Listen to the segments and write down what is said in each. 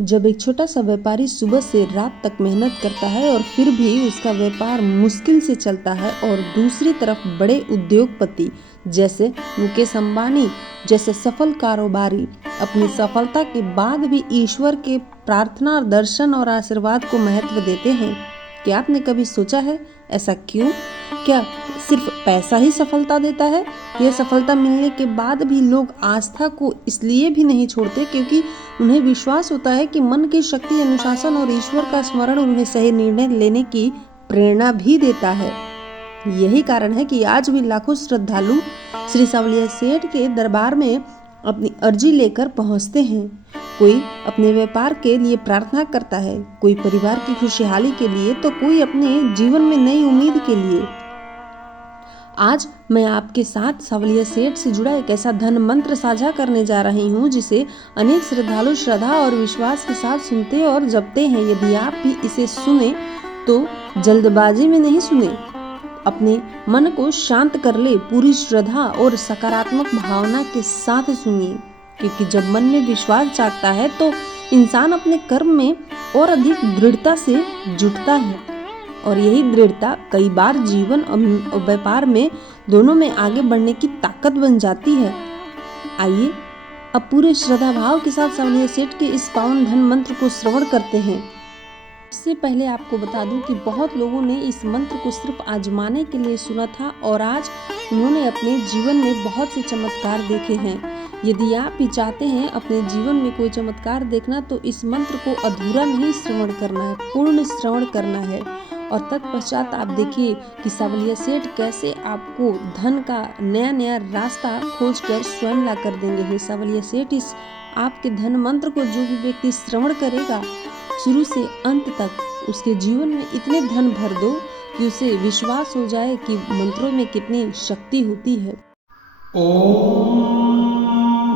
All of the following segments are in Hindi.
जब एक छोटा सा व्यापारी सुबह से रात तक मेहनत करता है और फिर भी उसका व्यापार मुश्किल से चलता है, और दूसरी तरफ बड़े उद्योगपति जैसे मुकेश अंबानी जैसे सफल कारोबारी अपनी सफलता के बाद भी ईश्वर के प्रार्थना, दर्शन और आशीर्वाद को महत्व देते हैं। क्या आपने कभी सोचा है ऐसा क्यों? क्या सिर्फ पैसा ही सफलता देता है? यह सफलता मिलने के बाद भी लोग आस्था को इसलिए भी नहीं छोड़ते क्योंकि उन्हें विश्वास होता है कि मन की शक्ति, अनुशासन और ईश्वर का स्मरण उन्हें सही निर्णय लेने की प्रेरणा भी देता है। यही कारण है कि आज भी लाखों श्रद्धालु श्री सावलिया सेठ के दरबार में अपनी अर्जी लेकर पहुंचते हैं। कोई अपने व्यापार के लिए प्रार्थना करता है, कोई परिवार की खुशहाली के लिए, तो कोई अपने जीवन में नई उम्मीद के लिए। आज मैं आपके साथ सावलिया सेठ से जुड़ा एक ऐसा धन मंत्र साझा करने जा रही हूँ जिसे अनेक श्रद्धालु श्रद्धा और विश्वास के साथ सुनते और जपते हैं। यदि आप भी इसे सुने तो जल्दबाजी में नहीं सुने, अपने मन को शांत कर ले, पूरी श्रद्धा और सकारात्मक भावना के साथ सुनिए, क्योंकि जब मन में विश्वास जागता है तो इंसान अपने कर्म में और अधिक दृढ़ता से जुटता है, और यही दृढ़ता कई बार जीवन और व्यापार में दोनों में आगे बढ़ने की ताकत बन जाती है। आइए अब पूरे श्रद्धा भाव के साथ सावलिया सेठ के इस पावन धन मंत्र को श्रवण करते हैं। इससे पहले आपको बता दूं कि बहुत लोगों ने इस मंत्र को सिर्फ आजमाने के लिए सुना था और आज उन्होंने अपने जीवन में बहुत से चमत्कार देखे हैं। यदि आप भी चाहते हैं अपने जीवन में कोई चमत्कार देखना तो इस मंत्र को अधूरा नहीं श्रवण करना है, पूर्ण श्रवण करना है। और तत्पश्चात आप देखिए कि सावलिया सेठ कैसे आपको धन का नया नया रास्ता खोजकर स्वयं ला कर देंगे। हे सावलिया सेठ, इस आपके धन मंत्र को जो भी व्यक्ति श्रवण करेगा शुरू से अंत तक उसके जीवन में इतने धन भर दो कि उसे विश्वास हो जाए कि मंत्रों में कितनी शक्ति होती है। ओम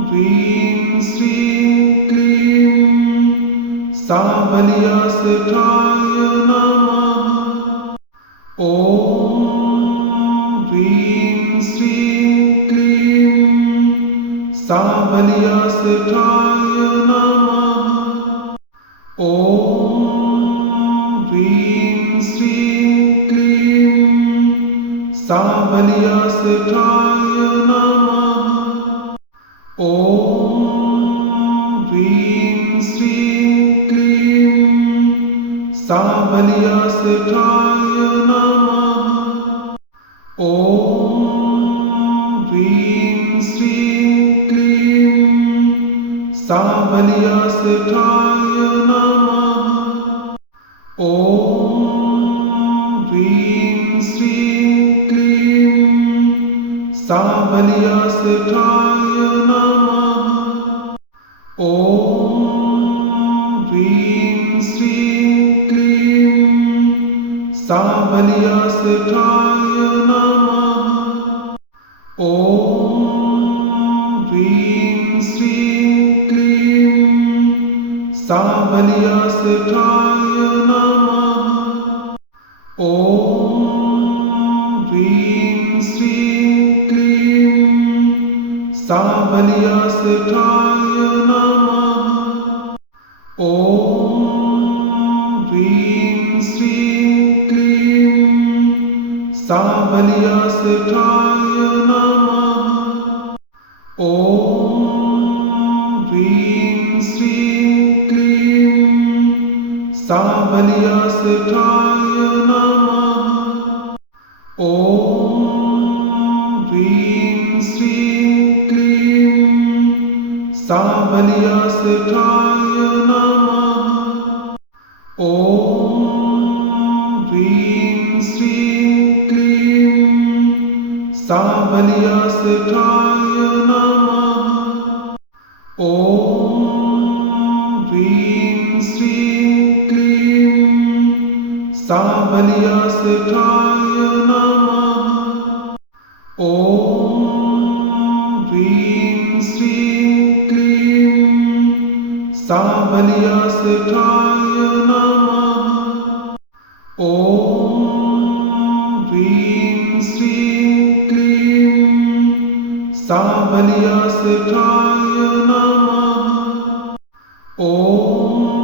ह्रीं श्रीं क्लीं सावलिया सेठाय नमः। ओम ह्रीं श्रीं क्लीं सावलिया सेठाय नमः। ओम ह्रीं श्रीं क्लीं सावलिया सेठाय नमः। ओम ह्रीं श्रीं क्लीं सावलिया सेठाय नमः। ओम ह्रीं श्रीं क्लीं सावलिया सेठाय नमः। ओम ह्रीं श्रीं क्लीं सावलिया सेठाय नमः। ओम ह्रीं श्रीं क्लीं सावलिया सेठाय नमः। ओम ह्रीं श्रीं क्लीं सावलिया सेठाय नमः। ओम ह्रीं श्रीं क्लीं सावलिया सेठाय नमः। ओम ह्रीं श्रीं क्लीं सावलिया सेठाय नमः। ओम ह्रीं श्रीं क्लीं सावलिया सेठाय नमः। ओम ह्रीं श्रीं क्लीं सावलिया सेठाय नमः। ओम ह्रीं श्रीं क्लीं सावलिया सेठाय नमः। ओम ह्रीं श्रीं क्लीं सावलिया सेठाय नमः। ओम ह्रीं श्रीं क्लीं सावलिया सेठाय नमः। ओम ह्रीं श्रीं क्लीं सावलिया सेठाय नमः। ओम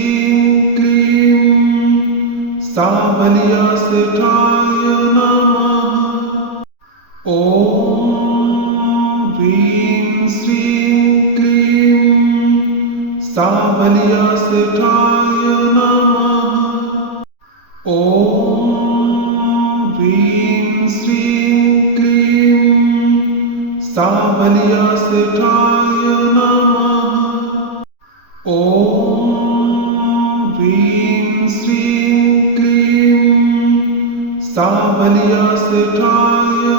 साबलियासेठाय नमः। ॐ ह्रीं श्रीं क्लीं साबलियासेठाय नमः। ॐ ह्रीं श्रीं क्लीं साबलियासेठाय नमः। ॐ ह्रीं श्रीं क्लीं साबलियासेठाय